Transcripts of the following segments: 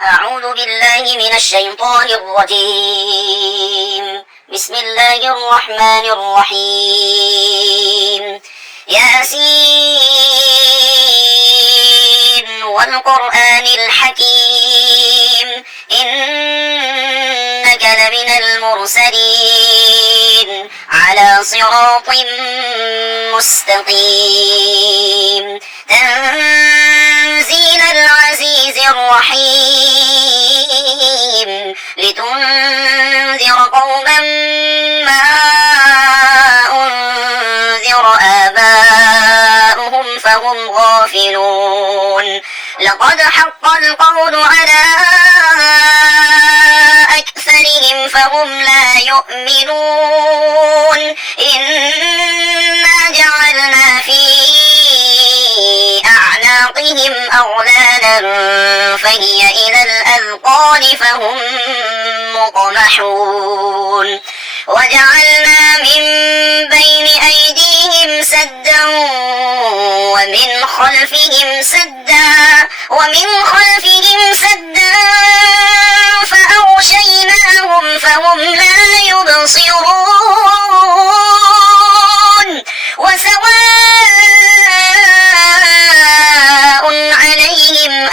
أعوذ بالله من الشيطان الرجيم. بسم الله الرحمن الرحيم. ياسين والقرآن الحكيم إنك لمن المرسلين على صراط مستقيم تنزيل العزيز الرحيم لتنذر قوما ما أنذر آباؤهم فهم غافلون لقد حق القول على أكثرهم فهم لا يؤمنون إنا جعلنا في أعناقهم أغلالا فهي إلى الأذقان فهم مقمحون وجعلنا من بين أيديهم سدا ومن خلفهم سدا فأغشيناهم فهم لا يبصرون وسواء عليهم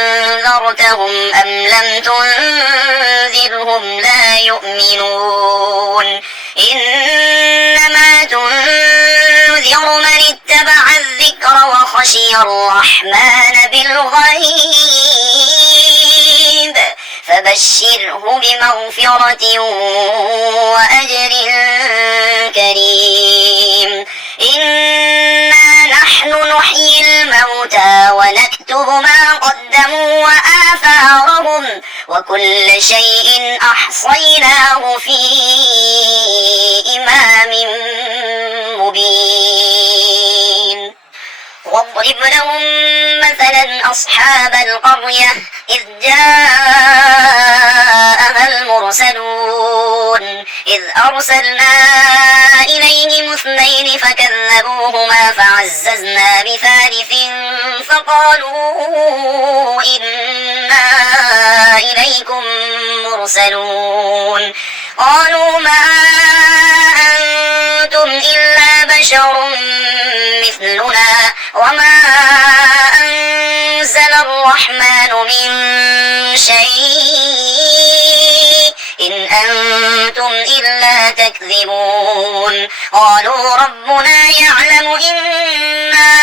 أأنذرتهم أم لم تنذرهم لا يؤمنون إنما تنذر من اتبع الذكر وخشي الرحمن بالغيب فبشره بمغفرة وأجر كريم إنا نحن نحيي الموتى ونكتب ما قدموا وآثارهم وكل شيء أحصيناه في إمام مبين واضرب لهم مثلا أصحاب القرية إذ جاءها المرسلون إذ أرسلنا إليهم اثنين فكذبوهما فعززنا بثالث فقالوا إنا إليكم مرسلون قالوا ما أنتم إلا بشر مثلنا وما أنزل الرحمن من شيء إن أنتم إلا تكذبون قالوا ربنا يعلم إنا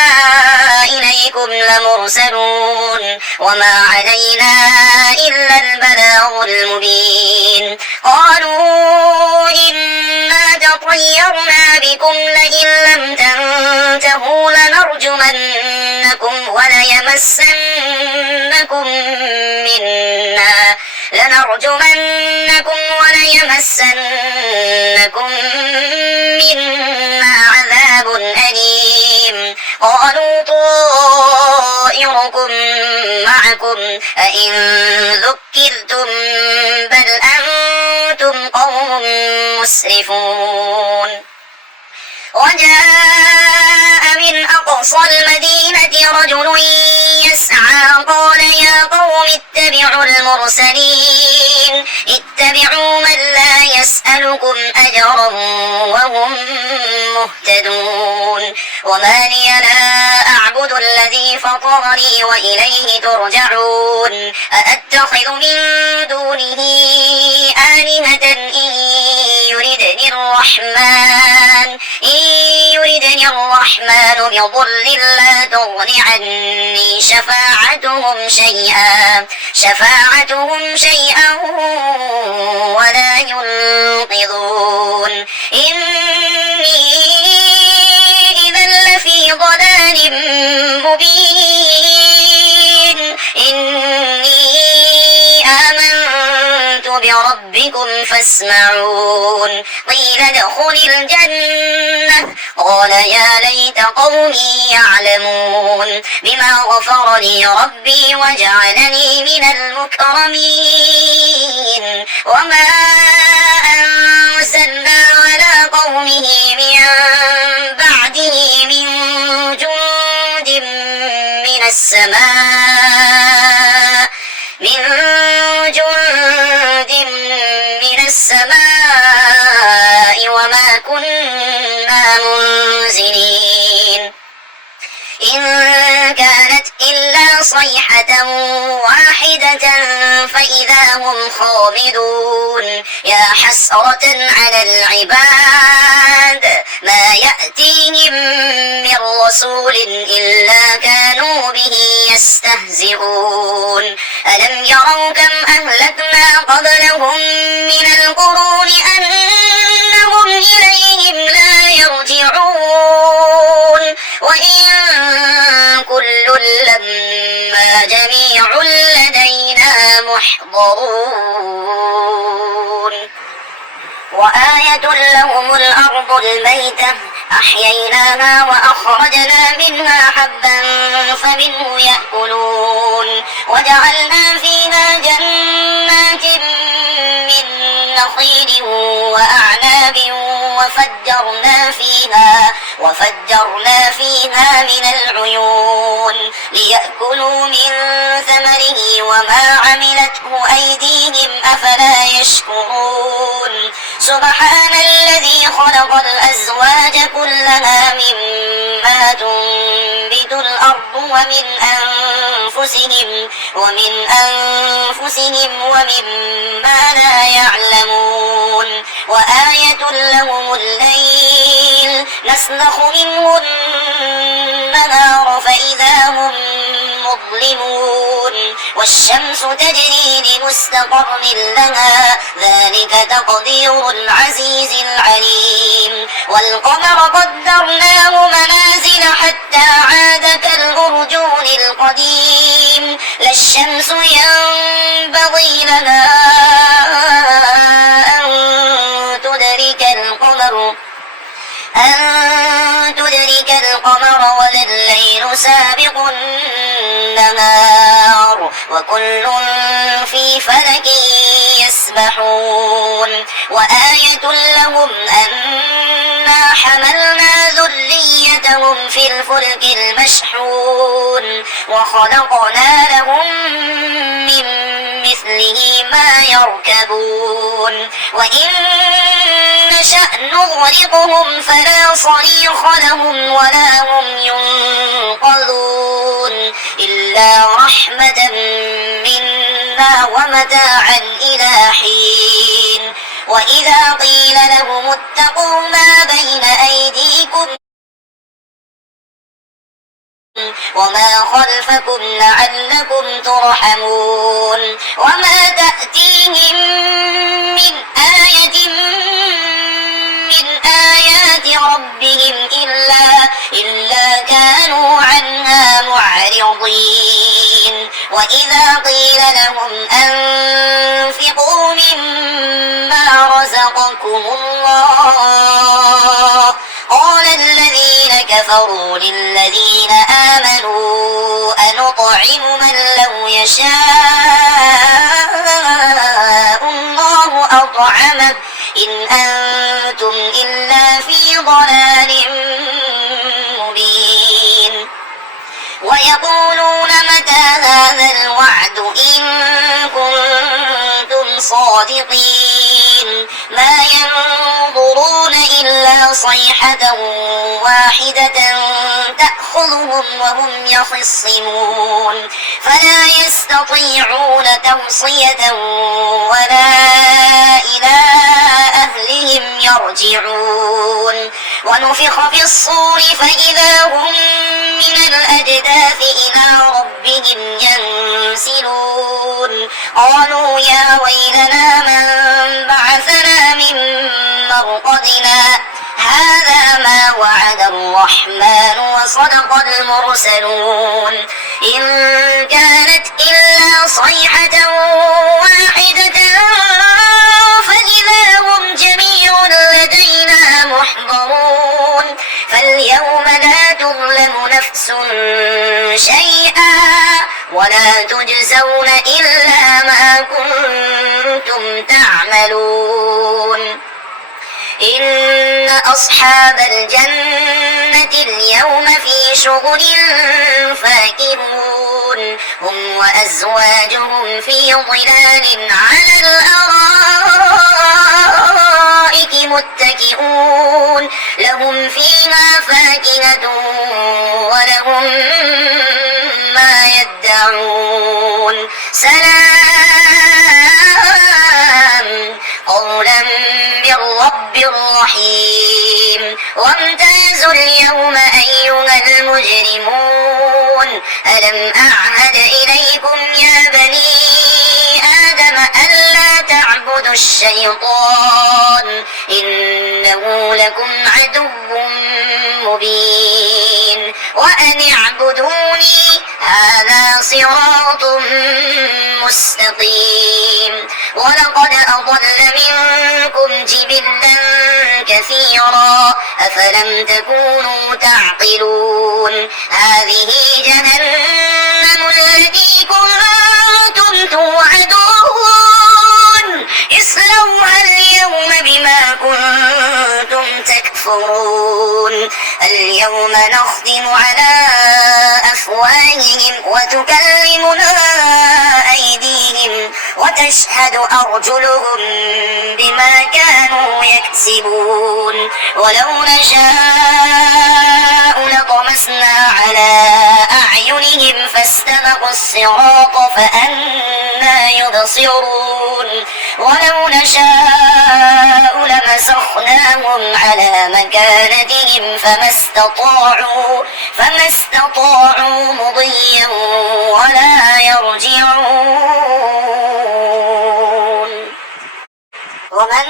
إليكم لمرسلون وما علينا إلا البلاغ المبين قالوا إنا تطيرنا بكم لئن لم تنتهوا لنرجمنكم وليمسنكم منا عذاب أليم قالوا طائركم معكم أئن ذكرتم بل أنتم قوم مسرفون وجاء من أقصى المدينة رجل يسعى قال يا قوم اتبعوا المرسلين اتبعوا من لا يسألكم أجرا وهم مهتدون وما لي لا أعبد الذي فطرني وإليه ترجعون أأتخذ من دونه آلهة إن يردني الرحمن بضر لا تغن عني شفاعتهم شيئا ولا ينقذون إني إذا لفي ضلال مبين إني آمنت بربكم فاسمعون قيل ادخل الجنة قال يا ليت قومي يعلمون بما غفر لي ربي وجعلني من المكرمين وما أنزلنا على قومه من بعده من جند من السماء إن كانت إلا صيحة واحدة فإذا هم خامدون يا حسرة على العباد ما يأتيهم من رسول إلا كانوا به يستهزئون ألم يروا كم أهلكنا قبلهم من القرون أنهم إليهم لا يرجعون وإن كل لما جميع لدينا محضرون وآية لهم الأرض الميتة أحييناها وأخرجنا منها حبا فمنه يأكلون وجعلنا فيها جنات من نخيل وأعناب وفجرنا فيها من العيون ليأكلوا من ثمره وما عملته أيديهم أفلا يشكرون سبحان الذي خلق الأزواج كلها مما تنبت الأرض ومن أنفسهم ومما لا يعلمون وآية لهم الليل نسلخ منه النهار فإذا هم مظلمون والشمس تجري لمستقر لها ذلك تقدير العزيز العليم والقمر قدرناه منازل حتى عاد كالأرجون القديم لا الشمس ينبغي لها أن تدرك القمر ولا الليل سابق النهار وكل في فلك يسبحون وآية لهم أنا حملنا ذريتهم في الفلك المشحون وخلقنا لهم من مثله ما يركبون وإن نشأ نغرقهم فلا صريخ لهم ولا هم ينقذون إلا رحمة منا ومتاعا إلى حين وإذا قيل لهم اتقوا ما بين أيديكم وما خلفكم لعلكم ترحمون وما تأتيهم من آية من آيات ربهم إلا كانوا عنها معرضين وإذا قيل لهم أنفقوا مما رزقكم الله قال الذين كفروا للذين آمنوا أنطعم من لو يشاء الله أطعمه إن أنتم إلا في ضلال مبين ويقولون متى هذا الوعد إن كنتم صادقين ما ينظرون إلا صيحة واحدة تأخذهم وهم يخصمون فلا يستطيعون توصية ولا إلى أهلهم يرجعون ونفخ في الصور فإذا هم من الأجداث إلى ربهم ينسلون قالوا يا ويلنا من بعثنا من مرقدنا هذا ما وعد الرحمن وصدق المرسلون إن كانت إلا صيحة واحدة فإذا هم جميع لدينا محضرون فاليوم لا تظلم نفس شيئا ولا تجزون إلا ما كنتم تعملون إن أصحاب الجنة اليوم في شغل فاكهون هم وأزواجهم في ظلال على الأرائك الأرائك متكئون لهم فيها فاكهة ولهم ما يدعون سلام قولا من رب رحيم وامتازوا اليوم أيها المجرمون ألم أعهد إليكم يا بني آدم ألا تعبدوا الشيطان إنه لكم عدو مبين وأن اعبدوني هذا صراط مستقيم ولقد أضل منكم جبلا كثيرا أفلم تكونوا تعقلون هذه جهنم التي كنتم توعدون اصلوها اليوم بما كنتم تكفرون اليوم نختم على أفواههم وتكلمنا أيديهم وتشهد أرجلهم بما كانوا يكسبون ولو نشاء لطمسنا على أعينهم فاستبقوا الصراط فأنى يبصرون ولو نشاء لمسخناهم على مكانتهم فما استطاعوا مضيا ولا يرجعون ومن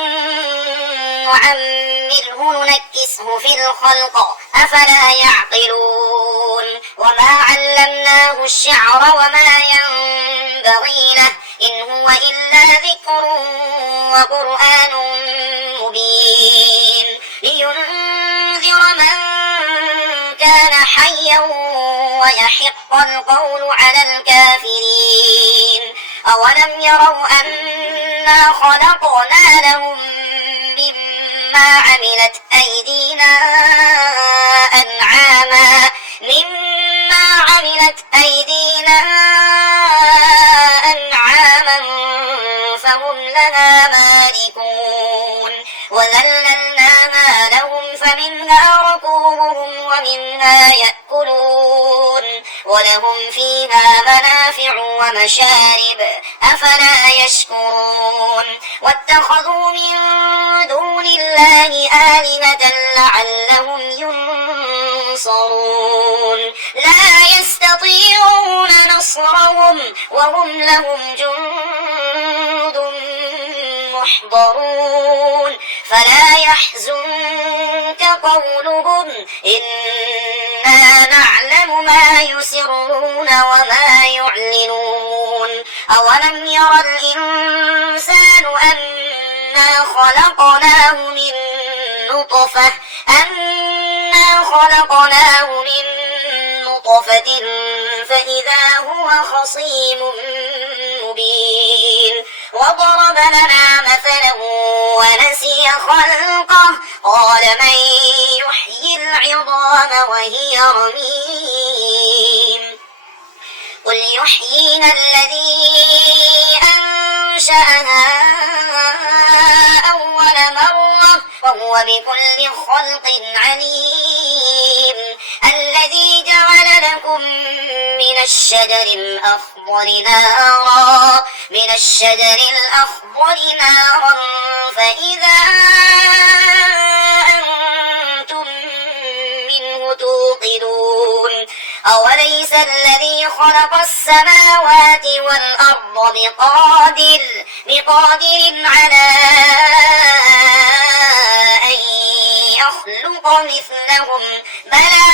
نعمره ننكسه في الخلق أفلا يعقلون وما علمناه الشعر وما ينبغي له إن هو إلا ذكر وقرآن مبين لينذر من كان حيا ويحق القول على الكافرين أولم يروا أنا خلقنا لهم مما عملت أيدينا أنعاما فهم لها مالكون وذللناها لهم فمنها ركوبهم ومنها يأكلون ولهم فيها منافع ومشارب أفلا يشكرون واتخذوا من دون الله آلهة لعلهم ينصرون لا يستطيعون نصرهم وهم لهم جند محضرون فلا يحزنك قولهم إنا نعلم ما يسرون وما يعلنون أولم ير الإنسان أنا خلقناه من نطفة فإذا هو خصيم مبين وضرب لنا مثلا ونسي خلقه قال من يحيي العظام وهي رميم قل يحييها الذي أنشأها أول مرة وهو بكل خلق عليم الذي جعل لكم من الشجر الأخضر نارا فإذا أنتم منه توقدون أوليس الذي خلق السماوات والأرض بقادر على أن يخلق مثلهم بلى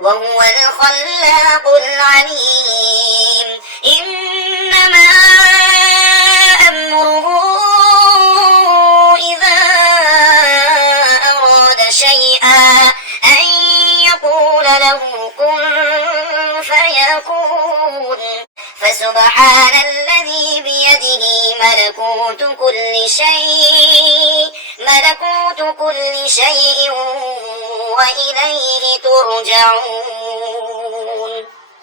وهو الخلاق العليم إنما أمره إذا أراد شيئا أن يقول له كن فيكون فسبحان الذي بيده ملكوت كل شيء وإليه ترجعون